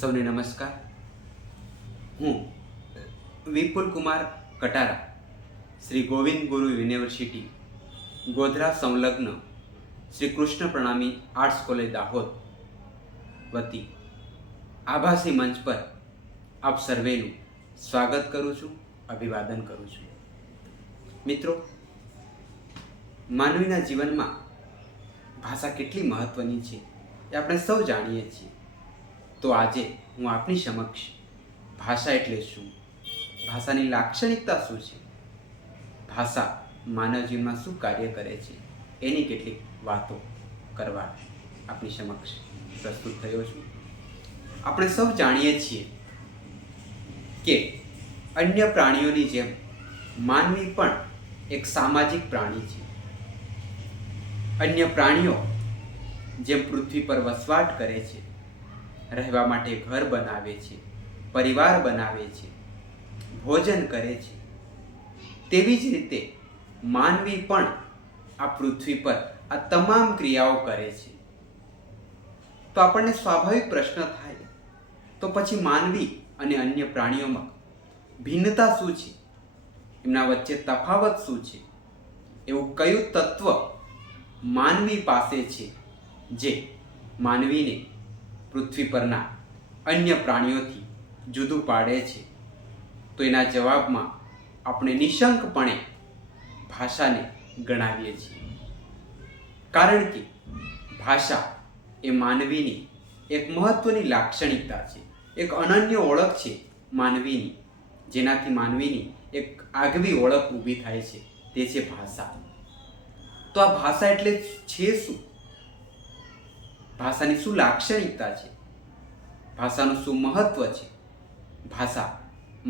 સૌને નમસ્કાર. હું વિપુલ કુમાર કટારા, શ્રી ગોવિંદ ગુરુ યુનિવર્સિટી ગોધરા સંલગ્ન શ્રી કૃષ્ણ પ્રણામી આર્ટ્સ કોલેજ દાહોદ વતી આભાસી મંચ પર આપ સર્વેનું સ્વાગત કરું છું, અભિવાદન કરું છું. મિત્રો, માનવીના જીવનમાં ભાષા કેટલી મહત્ત્વની છે એ આપણે સૌ જાણીએ છીએ. તો આજે હું આપની સમક્ષ ભાષા એટલે શું, ભાષાની લાક્ષણિકતા શું છે, ભાષા માનવ જીવનમાં શું કાર્ય કરે છે એની કેટલીક વાતો કરવા આપની સમક્ષ પ્રસ્તુત થયો છું. આપણે સૌ જાણીએ છીએ કે અન્ય પ્રાણીઓની જેમ માનવી પણ એક સામાજિક પ્રાણી છે. અન્ય પ્રાણીઓ જેમ પૃથ્વી પર વસવાટ કરે છે, રહેવા માટે ઘર બનાવે છે, પરિવાર બનાવે છે, ભોજન કરે છે, તેવી જ રીતે માનવી પણ આ પૃથ્વી પર આ તમામ ક્રિયાઓ કરે છે. તો આપણને સ્વાભાવિક પ્રશ્ન થાય, તો પછી માનવી અને અન્ય પ્રાણીઓમાં ભિન્નતા શું છે, એમના વચ્ચે તફાવત શું છે, એવું કયું તત્વ માનવી પાસે છે જે માનવીને પૃથ્વી પરના અન્ય પ્રાણીઓથી જુદું પાડે છે? તો એના જવાબમાં આપણે નિશંકપણે ભાષાને ગણાવીએ છીએ. કારણ કે ભાષા એ માનવીની એક મહત્ત્વની લાક્ષણિકતા છે, એક અનન્ય ઓળખ છે માનવીની, જેનાથી માનવીની એક આગવી ઓળખ ઊભી થાય છે, તે છે ભાષા. તો આ ભાષા એટલે છે શું? ભાષાની શું લાક્ષણિકતા છે? ભાષાનું શું મહત્ત્વ છે? ભાષા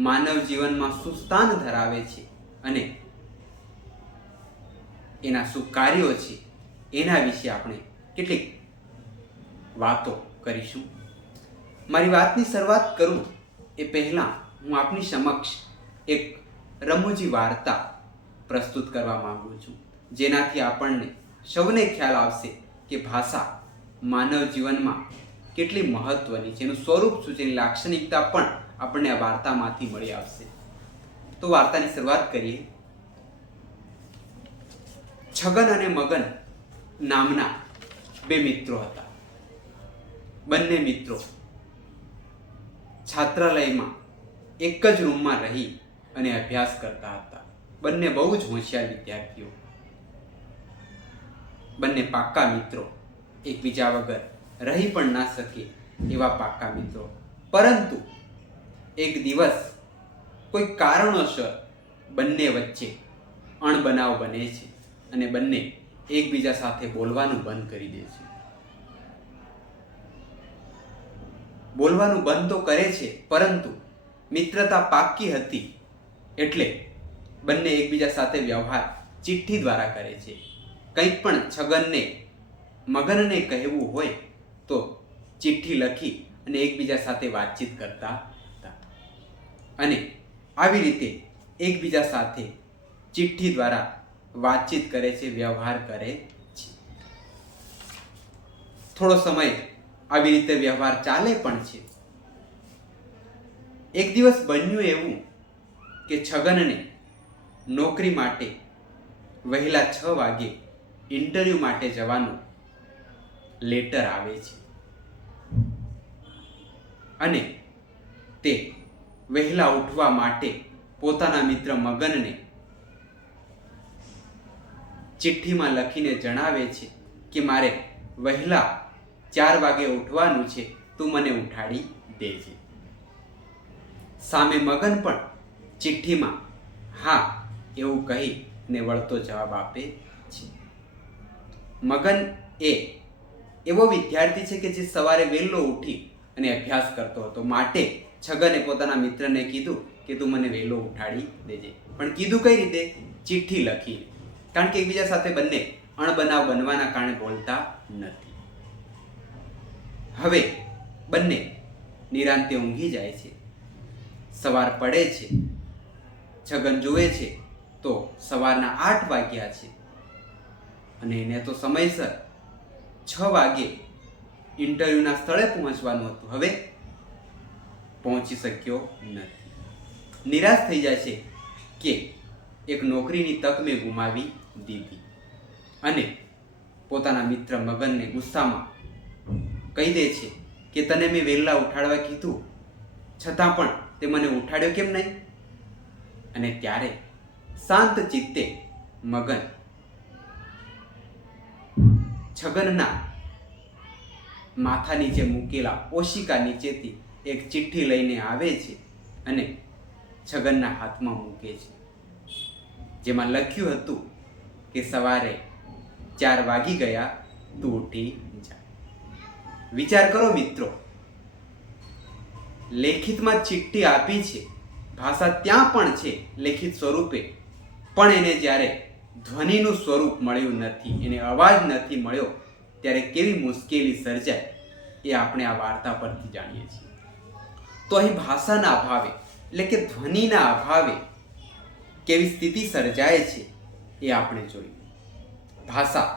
માનવ જીવનમાં શું સ્થાન ધરાવે છે અને એના શું કાર્યો છે, એના વિશે આપણે કેટલીક વાતો કરીશું. મારી વાતની શરૂઆત કરું એ પહેલાં હું આપની સમક્ષ એક રમૂજી વાર્તા પ્રસ્તુત કરવા માંગુ છું, જેનાથી આપણને સૌને ખ્યાલ આવશે કે ભાષા માનવ જીવનમાં કેટલી મહત્ત્વની છે, એનું સ્વરૂપ શું છે, એની લાક્ષણિકતા પણ આપણને આ વાર્તામાંથી મળી આવશે. તો વાર્તાની શરૂઆત કરીએ. છગન અને મગન નામના બે મિત્રો હતા. બંને મિત્રો છાત્રાલયમાં એક જ રૂમમાં રહી અને અભ્યાસ કરતા હતા. બંને બહુ જ હોશિયાર વિદ્યાર્થીઓ, બંને પાક્કા મિત્રો, એકબીજા વગર રહી પણ ના શકે એવા પાક્કા મિત્રો. પરંતુ એક દિવસ કોઈ કારણોસર બંને વચ્ચે અણબનાવ બને છે અને બંને એકબીજા સાથે બોલવાનું બંધ કરી દે છે. બોલવાનું બંધ તો કરે છે, પરંતુ મિત્રતા પાક્કી હતી એટલે બંને એકબીજા સાથે વ્યવહાર ચિઠ્ઠી દ્વારા કરે છે. કંઈક પણ છગનને મગનને કહેવું હોય તો ચિઠ્ઠી લખી અને એકબીજા સાથે વાતચીત કરતા હતા. અને આવી રીતે એકબીજા સાથે ચિઠ્ઠી દ્વારા વાતચીત કરે છે, વ્યવહાર કરે છે. થોડો સમય આવી રીતે વ્યવહાર ચાલે પણ છે. એક દિવસ બન્યું એવું કે છગનને નોકરી માટે વહેલા 6 વાગે ઇન્ટરવ્યૂ માટે જવાનું લેટર આવે છે અને તે વહેલા ઉઠવા માટે પોતાના મિત્ર મગનને ચિઠ્ઠીમાં લખીને જણાવે છે કે મારે વહેલા 4 વાગે ઉઠવાનું છે, તું મને ઉઠાડી દેજે. સામે મગન પણ ચિઠ્ઠીમાં હા એવું કહીને વળતો જવાબ આપે છે. મગન એ એવો વિદ્યાર્થી છે કે જે સવારે વહેલો ઉઠી અને અભ્યાસ કરતો હતો, માટે છગને પોતાના મિત્રને કીધું કે તું મને વહેલો ઉઠાડી દેજે. પણ કીધું કઈ રીતે? ચિઠ્ઠી લખીને. કારણ કે એકબીજા સાથે બંને અણબનાવ બનવાના કારણે બોલતા નથી. હવે બંને નિરાંતે ઊંઘી જાય છે. સવાર પડે છે. છગન જુએ છે તો સવારના 8 વાગ્યા છે અને એને તો સમયસર 6 વાગે ઇન્ટરવ્યૂના સ્થળે પહોંચવાનું હતું. હવે પહોંચી શક્યો નથી. નિરાશ થઈ જાય છે કે એક નોકરીની તક મેં ગુમાવી દીધી અને પોતાના મિત્ર મગનને ગુસ્સામાં કહી દે છે કે તને મેં વહેલા ઉઠાડવા કીધું છતાં પણ તે મને ઉઠાડ્યો કેમ નહીં? અને ત્યારે શાંત ચિત્તે મગન છગનના માથા નીચે મૂકેલા ઓશિકા નીચેથી એક ચિઠ્ઠી લઈને આવે છે અને છગનના હાથમાં મૂકે છે, જેમાં લખ્યું હતું કે સવારે 4 વાગી ગયા, તું ઉઠી જા. વિચાર કરો મિત્રો, લેખિતમાં ચિઠ્ઠી આપી છે, ભાષા ત્યાં પણ છે લેખિત સ્વરૂપે, પણ એને જ્યારે ધ્વનિનું સ્વરૂપ મળ્યું નથી, એને અવાજ નથી મળ્યો, ત્યારે કેવી મુશ્કેલી સર્જાય એ આપણે આ વાર્તા પરથી જાણીએ છીએ. તો અહીં ભાષાના અભાવે એટલે કે ધ્વનિના અભાવે કેવી સ્થિતિ સર્જાય છે એ આપણે જોયું. ભાષા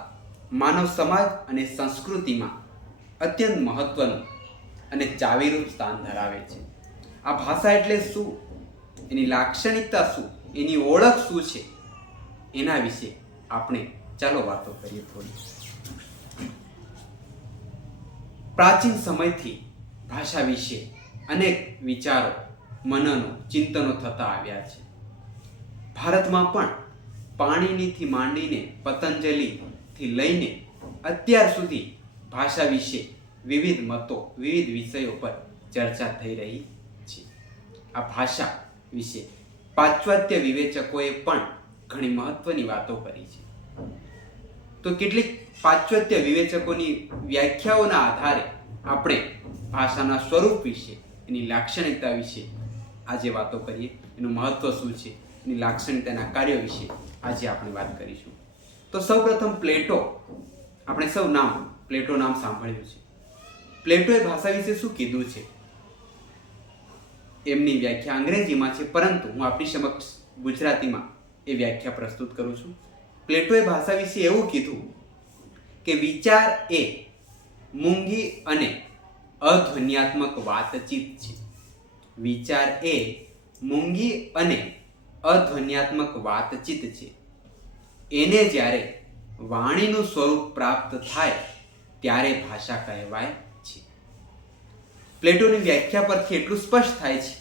માનવ સમાજ અને સંસ્કૃતિમાં અત્યંત મહત્વનું અને ચાવીરૂપ સ્થાન ધરાવે છે. આ ભાષા એટલે શું, એની લાક્ષણિકતા શું, એની ઓળખ શું છે, એના વિશે આપણે ચાલો વાતો કરીએ થોડી. પ્રાચીન સમયથી ભાષા વિશે અનેક વિચારો, મનનો, ચિંતનો થતા આવ્યા છે. ભારતમાં પણ પાણિનીથી માંડીને પતંજલિથી લઈને અત્યાર સુધી ભાષા વિશે વિવિધ મતો, વિવિધ વિષયો પર ચર્ચા થઈ રહી છે. આ ભાષા વિશે પાશ્ચાત્ય વિવેચકોએ પણ ઘણી મહત્વની વાતો કરી છે. તો કેટલીક પાશ્ચાત્ય વિવેચકોની વ્યાખ્યાઓના આધારે આપણે ભાષાના સ્વરૂપ વિશે, એની લાક્ષણિકતા વિશે આજે વાતો કરીએ. એનું મહત્વ શું છે, એની લાક્ષણિકતાના કાર્યો વિશે આજે આપણે વાત કરીશું. તો સૌપ્રથમ પ્લેટો, આપણે સૌ પ્લેટો નામ સાંભળ્યું છે. પ્લેટોએ ભાષા વિશે શું કીધું છે એમની વ્યાખ્યા અંગ્રેજીમાં છે, પરંતુ હું આપણી સમક્ષ ગુજરાતીમાં એ વ્યાખ્યા પ્રસ્તુત કરું છું. પ્લેટોએ ભાષા વિશે એવું કીધું કે વિચાર એ મૂંગી અને અધ્વન્યાત્મક વાતચીત છે. વિચાર એ મૂંગી અને અધ્વન્યાત્મક વાતચીત છે. એને જ્યારે વાણીનું સ્વરૂપ પ્રાપ્ત થાય ત્યારે ભાષા કહેવાય છે. પ્લેટોની વ્યાખ્યા પરથી એટલું સ્પષ્ટ થાય છે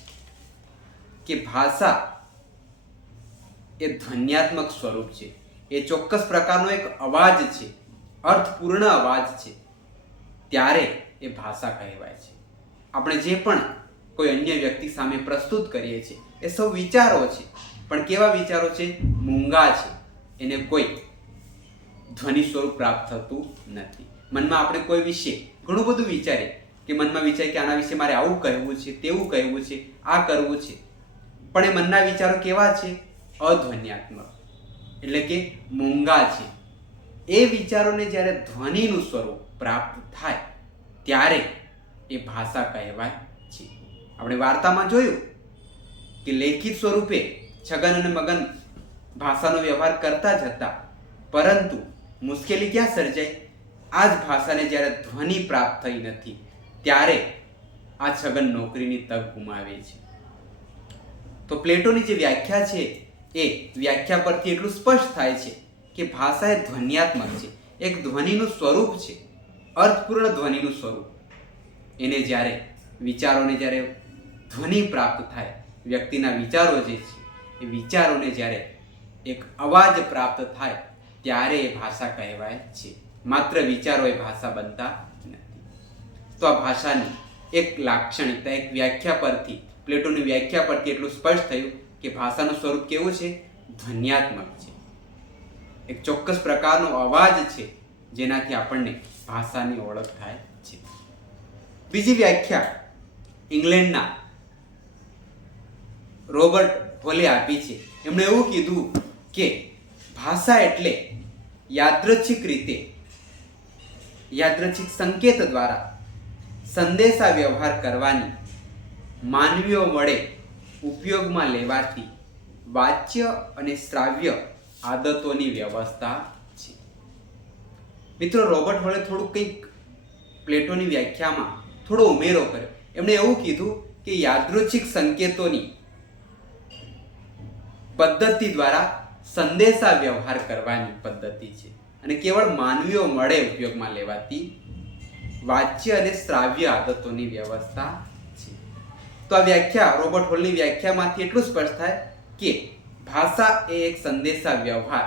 કે ભાષા એ ધ્વન્યાત્મક સ્વરૂપ છે. એ ચોક્કસ પ્રકારનો એક અવાજ છે, અર્થપૂર્ણ અવાજ છે, ત્યારે એ ભાષા કહેવાય છે. આપણે જે પણ કોઈ અન્ય વ્યક્તિ સામે પ્રસ્તુત કરીએ છીએ એ સૌ વિચારો છે, પણ કેવા વિચારો છે? મૂંગા છે. એને કોઈ ધ્વનિ સ્વરૂપ પ્રાપ્ત થતું નથી. મનમાં આપણે કોઈ વિશે ઘણું બધું વિચારીએ કે મનમાં વિચાર કે આના વિશે મારે આવું કહેવું છે, તેવું કહેવું છે, આ કરવું છે, પણ એ મનના વિચારો કેવા છે? અધ્વન્યાત્મક, એટલે કે મૂંગા છે. એ વિચારોને જ્યારે ધ્વનિનું સ્વરૂપ પ્રાપ્ત થાય ત્યારે એ ભાષા કહેવાય છે. આપણે વાર્તામાં જોયું કે લેખિત સ્વરૂપે છગન અને મગન ભાષાનો વ્યવહાર કરતા જ હતા, પરંતુ મુશ્કેલી ક્યાં સર્જાઈ? આ જ ભાષાને જ્યારે ધ્વનિ પ્રાપ્ત થઈ નથી ત્યારે આ છગન નોકરીની તક ગુમાવે છે. તો પ્લેટોની જે વ્યાખ્યા છે એ વ્યાખ્યા પરથી એટલું સ્પષ્ટ થાય છે કે ભાષા એ ધ્વન્યાત્મક છે, એક ધ્વનિનું સ્વરૂપ છે, અર્થપૂર્ણ ધ્વનિનું સ્વરૂપ. એને જ્યારે વિચારોને જ્યારે ધ્વનિ પ્રાપ્ત થાય, વ્યક્તિના વિચારો જે છે એ વિચારોને જ્યારે એક અવાજ પ્રાપ્ત થાય ત્યારે એ ભાષા કહેવાય છે. માત્ર વિચારો એ ભાષા બનતા નથી. તો આ ભાષાની એક લાક્ષણિકતા, એક વ્યાખ્યા પરથી, પ્લેટોની વ્યાખ્યા પરથી એટલું સ્પષ્ટ થયું કે ભાષાનું સ્વરૂપ કેવું છે? ધ્વન્યાત્મક છે. એક ચોક્કસ પ્રકારનો અવાજ છે જેનાથી આપણને ભાષાની ઓળખ થાય છે. બીજી વ્યાખ્યા ઇંગ્લેન્ડના રોબર્ટ હોલે આપી છે. એમણે એવું કીધું કે ભાષા એટલે યાદૃચ્છિક સંકેત દ્વારા સંદેશા વ્યવહાર કરવાની, માનવીઓ વડે ઉપયોગમાં લેવાતી વાચ્ય અને શ્રાવ્ય આદતોની વ્યવસ્થા છે. મિત્રો, રોબર્ટ હોલે થોડું કંઈક પ્લેટોની વ્યાખ્યામાં થોડો ઉમેરો કર્યો. એમણે એવું કીધું કે યાદૃચ્છિક સંકેતોની પદ્ધતિ દ્વારા સંદેશા વ્યવહાર કરવાની પદ્ધતિ છે અને કેવળ માનવીઓ મળે ઉપયોગમાં લેવાતી વાચ્ય અને શ્રાવ્ય આદતોની વ્યવસ્થા છે. તો આ વ્યાખ્યા, રોબર્ટ હોલની વ્યાખ્યામાંથી એટલું સ્પષ્ટ થાય કે ભાષા એ એક સંદેશા વ્યવહાર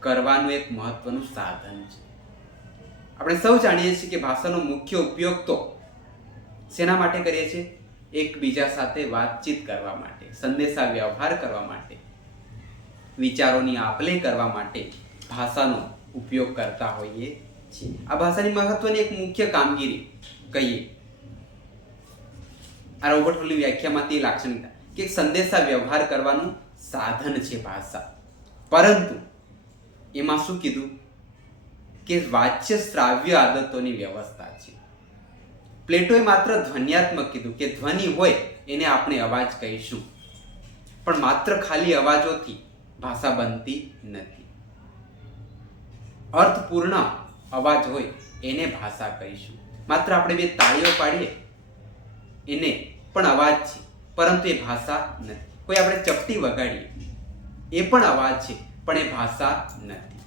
કરવાનું એક મહત્વનું સાધન છે. આપણે સૌ જાણીએ છીએ કે ભાષાનો મુખ્ય ઉપયોગ તો શેના માટે કરીએ છીએ? એકબીજા સાથે વાતચીત કરવા માટે, સંદેશા વ્યવહાર કરવા માટે, વિચારોની આપ-લે કરવા માટે ભાષાનો ઉપયોગ કરતા હોઈએ છીએ. આ ભાષાની મહત્વની એક મુખ્ય કામગીરી કહીએ, આ રોબર્ટ હોલની વ્યાખ્યામાંથી લાક્ષણિકતા કે સંદેશા વ્યવહાર કરવાનું સાધન છે ભાષા. પરંતુ એમાં શું કીધું કે વાચ્ય શ્રાવ્ય આદતોની વ્યવસ્થા છે. પ્લેટોએ માત્ર ધ્વન્યાત્મક કીધું કે ધ્વનિ હોય એને આપણે અવાજ કહીશું, પણ માત્ર ખાલી અવાજોથી ભાષા બનતી નથી. અર્થપૂર્ણ અવાજ હોય એને ભાષા કહીશું. માત્ર આપણે બે તાળીઓ પાડીએ એને પણ અવાજ છે, પરંતુ એ ભાષા નથી. કોઈ આપણે ચપટી વગાડીએ એ પણ અવાજ છે, પણ એ ભાષા નથી.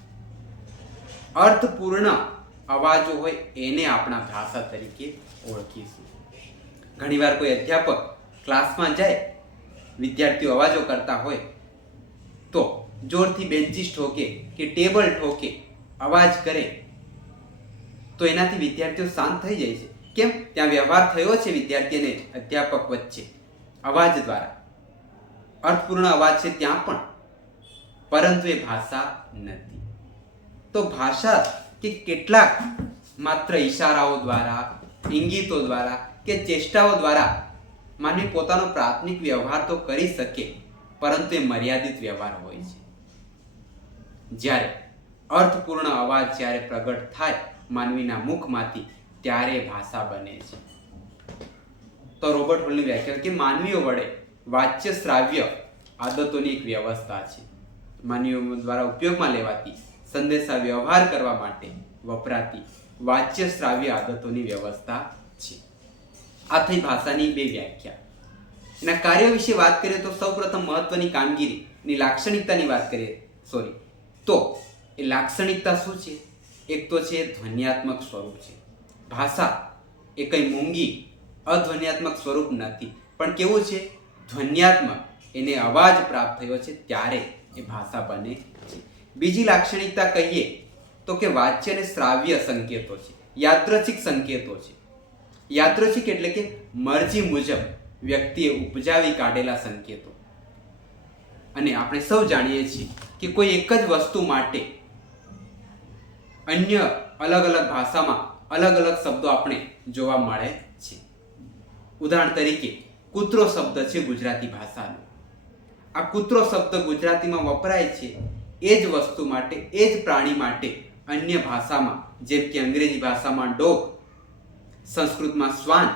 અર્થપૂર્ણ અવાજો હોય એને આપણા ભાષા તરીકે ઓળખીશું. ઘણીવાર કોઈ અધ્યાપક ક્લાસમાં જાય, વિદ્યાર્થીઓ અવાજો કરતા હોય તો જોરથી બેન્ચીસ ઠોકે કે ટેબલ ઠોકે, અવાજ કરે તો એનાથી વિદ્યાર્થીઓ શાંત થઈ જાય છે. કેમ? ત્યાં વ્યવહાર થયો છે વિદ્યાર્થી અને અધ્યાપક વચ્ચે અવાજ દ્વારા. અર્થપૂર્ણ અવાજ છે ત્યાં પણ, પરંતુ એ ભાષા નથી. તો ભાષા કે કેટલાક માત્ર ઈશારાઓ દ્વારા, ઇંગિતો દ્વારા કે ચેષ્ટાઓ દ્વારા માનવી પોતાનો પ્રાથમિક વ્યવહાર તો કરી શકે, પરંતુ એ મર્યાદિત વ્યવહાર હોય છે. જ્યારે અર્થપૂર્ણ અવાજ જ્યારે પ્રગટ થાય માનવીના મુખમાંથી, ત્યારે ભાષા બને છે. તો રોબર્ટ હોલની વ્યાખ્યા કે માનવીઓ વડે વાચ્ય શ્રાવ્ય આદતોની એક વ્યવસ્થા છે. માનવીઓ દ્વારા ઉપયોગમાં લેવાતી સંદેશા વ્યવહાર કરવા માટે વપરાતી વાચ્ય શ્રાવ્ય આદતોની વ્યવસ્થા છે. આ થઈ ભાષાની બે વ્યાખ્યા. એના કાર્ય વિશે વાત કરીએ તો સૌપ્રથમ મહત્વની કામગીરીની લાક્ષણિકતાની વાત કરીએ. તો એ લાક્ષણિકતા શું છે? એક તો છે ધ્વન્યાત્મક સ્વરૂપ છે. ભાષા એ કંઈ મૂંગી અધ્વન્યાત્મક સ્વરૂપ નથી, પણ કેવું છે? ધ્વન્યાત્મક. એને અવાજ પ્રાપ્ત થયો છે ત્યારે એ ભાષા બને છે. બીજી લાક્ષણિકતા કહીએ તો કે વાચ્ય અને શ્રાવ્ય સંકેતો છે, યાદૃચ્છિક સંકેતો છે. યાદૃચ્છિક એટલે કે મરજી મુજબ વ્યક્તિએ ઉપજાવી કાઢેલા સંકેતો. અને આપણે સૌ જાણીએ છીએ કે કોઈ એક જ વસ્તુ માટે અન્ય અલગ અલગ ભાષામાં અલગ અલગ શબ્દો આપણે જોવા મળે છે. ઉદાહરણ તરીકે કૂતરો શબ્દ છે ગુજરાતી ભાષાનો. આ કૂતરો શબ્દ ગુજરાતીમાં વપરાય છે એ જ વસ્તુ માટે, એ જ પ્રાણી માટે અન્ય ભાષામાં, જેમ કે અંગ્રેજી ભાષામાં ડોગ, સંસ્કૃતમાં શ્વાન,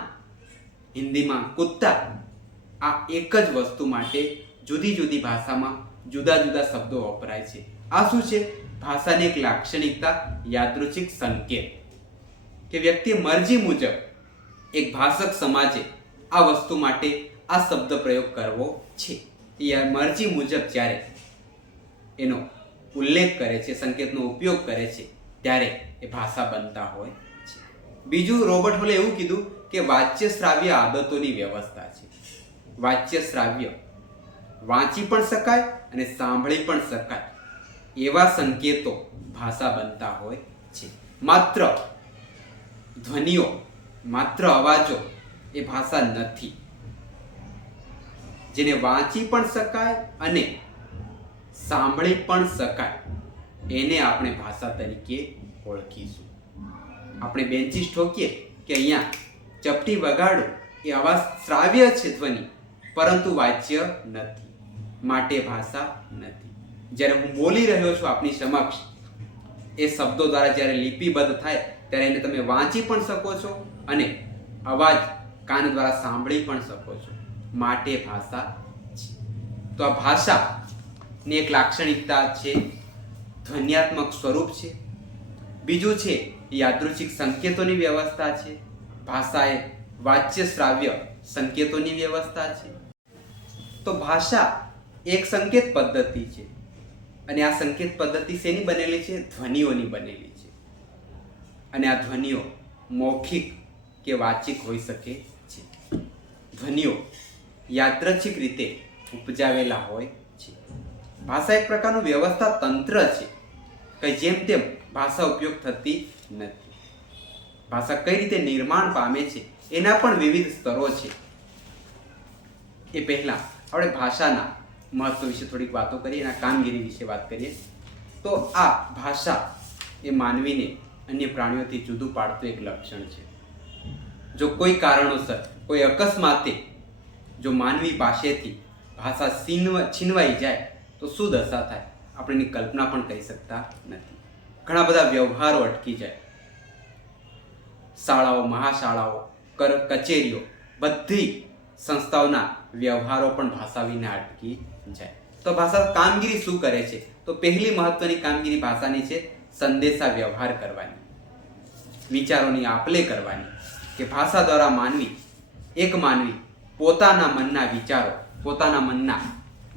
હિન્દીમાં કુત્તા, આ એક જ વસ્તુ માટે જુદી જુદી ભાષામાં જુદા જુદા શબ્દો વપરાય છે. આ શું છે? ભાષાની એક લાક્ષણિકતા, યાદૃચ્છિક સંકેત, કે વ્યક્તિ મરજી મુજબ એક ભાષક સમાજે આ વસ્તુ માટે આ શબ્દ પ્રયોગ કરવો છે. એ મરજી મુજબ જ્યારે એનો ઉલ્લેખ કરે છે, સંકેતનો ઉપયોગ કરે છે, ત્યારે એ ભાષા બનતા હોય છે. બીજું, રોબર્ટ હોલે એવું કીધું કે વાચ્ય શ્રાવ્ય આદતોની વ્યવસ્થા છે. વાચ્ય શ્રાવ્ય, વાંચી પણ શકાય અને સાંભળી પણ શકાય એવા સંકેતો ભાષા બનતા હોય છે. માત્ર ધ્વનિઓ, માત્ર અવાજો એ ભાષા નથી. જેને વાંચી પણ શકાય અને સાંભળી પણ શકાય એને આપણે ભાષા તરીકે ઓળખીશું. આપણે બેન્ચીસ ઠોકીએ કે અહીંયા ચપટી વગાડો, એ અવાજ શ્રાવ્ય છે ધ્વનિ, પરંતુ વાચ્ય નથી, માટે ભાષા નથી. જ્યારે હું બોલી રહ્યો છું આપની સમક્ષ, એ શબ્દો દ્વારા જ્યારે લિપિબદ્ધ થાય ત્યારે એને તમે વાંચી પણ શકો છો અને અવાજ કાન દ્વારા સાંભળી પણ શકો છો, માટે ભાષા છે. તો આ ભાષાની એક લાક્ષણિકતા છે ધ્વન્યાત્મક સ્વરૂપ છે. બીજું છે યાદૃચ્છિક સંકેતોની વ્યવસ્થા છે. ભાષા એ વાચ્ય શ્રાવ્ય સંકેતોની વ્યવસ્થા છે. તો ભાષા એક સંકેત પદ્ધતિ છે અને આ સંકેત પદ્ધતિ શેની બનેલી છે? ધ્વનિઓની બનેલી છે. અને આ ધ્વનિઓ મૌખિક કે વાચિક હોઈ શકે છે. ધ્વનિઓ યાદચ્છિક રીતે ઉપજાવેલા હોય છે. ભાષા એક પ્રકારનું વ્યવસ્થા તંત્ર છે કે જેમ તેમ ભાષા ઉપયોગ થતી નથી. ભાષા કઈ રીતે નિર્માણ પામે છે એના પણ વિવિધ સ્તરો છે. એ પહેલાં આપણે ભાષાના મહત્વ વિશે થોડીક વાતો કરીએ, એના કામગીરી વિશે વાત કરીએ. તો આ ભાષા એ માનવીને અન્ય પ્રાણીઓથી જુદું પાડતું એક લક્ષણ છે. જો કોઈ કારણોસર, કોઈ અકસ્માતે જો માનવી પાસેથી ભાષા છીનવાઈ જાય તો શું દશા થાય આપણે એની કલ્પના પણ કરી શકતા નથી. ઘણા બધા વ્યવહારો અટકી જાય. શાળાઓ, મહાશાળાઓ, કચેરીઓ, બધી સંસ્થાઓના વ્યવહારો પણ ભાષા વિના અટકી જાય. તો ભાષા કામગીરી શું કરે છે? તો પહેલી મહત્વની કામગીરી ભાષાની છે સંદેશા વ્યવહાર કરવાની, વિચારોની આપ-લે કરવાની. કે ભાષા દ્વારા માનવી પોતાના મનના વિચારો, પોતાના મનના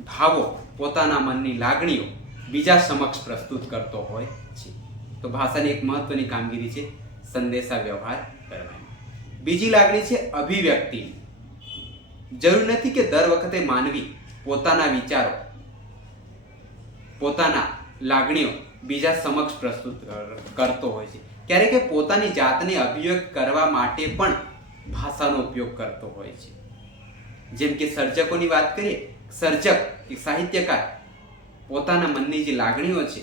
ભાવો, પોતાના મનની લાગણીઓ બીજા સમક્ષ પ્રસ્તુત કરતો હોય છે. તો ભાષાની એક મહત્વની કામગીરી છે સંદેશા વ્યવહાર કરવાની. બીજી લાગણી છે અભિવ્યક્તિની. જરૂર નથી કે દર વખતે માનવી પોતાના વિચારો, પોતાના લાગણીઓ બીજા સમક્ષ પ્રસ્તુત કરતો હોય છે. ક્યારેક પોતાની જાતને અભિવ્યક્ત કરવા માટે પણ ભાષાનો ઉપયોગ કરતો હોય છે. જેમ કે સર્જકોની વાત કરીએ, સર્જક એક સાહિત્યકાર પોતાના મનની જે લાગણીઓ છે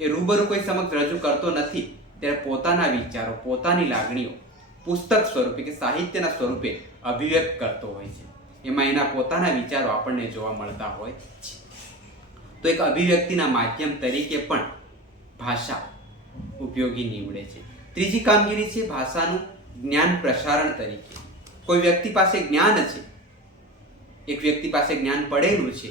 એ રૂબરૂ કોઈ સમક્ષ રજૂ કરતો નથી, ત્યારે પોતાના વિચારો, પોતાની લાગણીઓ પુસ્તક સ્વરૂપે કે સાહિત્યના સ્વરૂપે અભિવ્યક્ત કરતો હોય છે. એમાં એના પોતાના વિચારો આપણને જોવા મળતા હોય છે. તો એક અભિવ્યક્તિના માધ્યમ તરીકે પણ ભાષા ઉપયોગી નીવડે છે. ત્રીજી કામગીરી છે ભાષાનું જ્ઞાન પ્રસારણ તરીકે. કોઈ વ્યક્તિ પાસે જ્ઞાન છે, એક વ્યક્તિ પાસે જ્ઞાન પડેલું છે,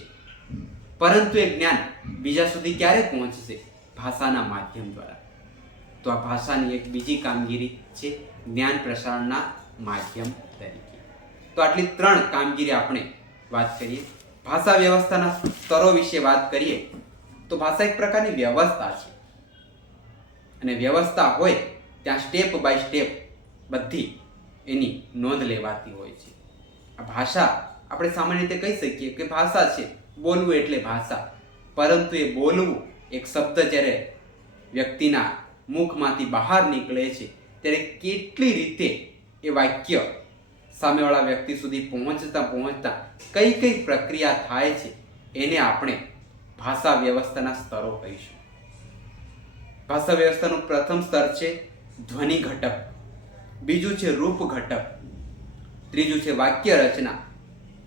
પરંતુ એ જ્ઞાન બીજા સુધી ક્યારે પહોંચશે? ભાષાના માધ્યમ દ્વારા. તો આ ભાષાની એક બીજી કામગીરી છે જ્ઞાન પ્રસારણના માધ્યમ તરીકે. તો આટલી 3 કામગીરી આપણે વાત કરીએ. ભાષા વ્યવસ્થાના સ્તરો વિશે વાત કરીએ તો ભાષા એક પ્રકારની વ્યવસ્થા છે અને વ્યવસ્થા હોય ત્યાં સ્ટેપ બાય સ્ટેપ બધી એની નોંધ લેવાતી હોય છે. આ ભાષા આપણે સામાન્ય રીતે કહી શકીએ કે ભાષા છે, બોલવું એટલે ભાષા. પરંતુ એ બોલવું એક શબ્દ જ્યારે વ્યક્તિના મુખમાંથી બહાર નીકળે છે ત્યારે કેટલી રીતે એ વાક્ય સામેવાળા વ્યક્તિ સુધી પહોંચતા કઈ કઈ પ્રક્રિયા થાય છે એને આપણે ભાષા વ્યવસ્થાના સ્તરો કહીશું. ભાષા વ્યવસ્થાનું પ્રથમ સ્તર છે ધ્વનિ ઘટક, બીજું છે રૂપ ઘટક, ત્રીજું છે વાક્ય રચના,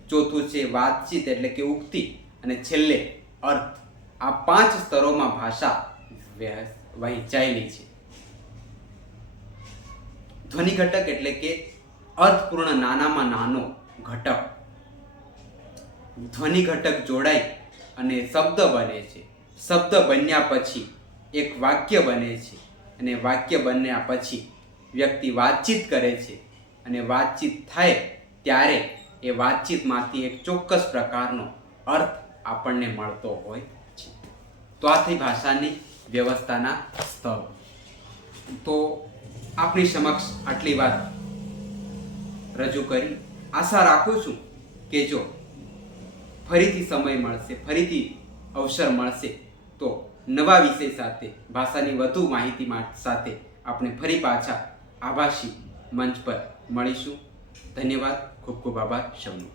ચોથું છે વાતચીત એટલે કે ઉક્તિ, અને છેલ્લે અર્થ. આ 5 સ્તરોમાં ભાષા વહેંચાયેલી છે. ધ્વનિ ઘટક એટલે કે અર્થપૂર્ણ નાનામાં નાનો ઘટક. ધ્વનિ ઘટક જોડાઈ અને શબ્દ બને છે. શબ્દ બન્યા પછી એક વાક્ય બને છે અને વાક્ય બન્યા પછી વ્યક્તિ વાતચીત કરે છે અને વાતચીત થાય ત્યારે એ વાતચીતમાંથી એક ચોક્કસ પ્રકારનો અર્થ આપણને મળતો હોય છે. તો આ થઈ ભાષાની વ્યવસ્થાના સ્તરો. તો આપણી સમક્ષ આટલી વાત રજૂ કરી. આશા રાખું છું કે જો ફરીથી સમય મળશે, ફરીથી અવસર મળશે તો નવા વિષય સાથે, ભાષાની વધુ માહિતી સાથે આપણે ફરી પાછા આભાસી મંચ પર મળીશું. ધન્યવાદ. ખૂબ ખૂબ આભાર સૌનો.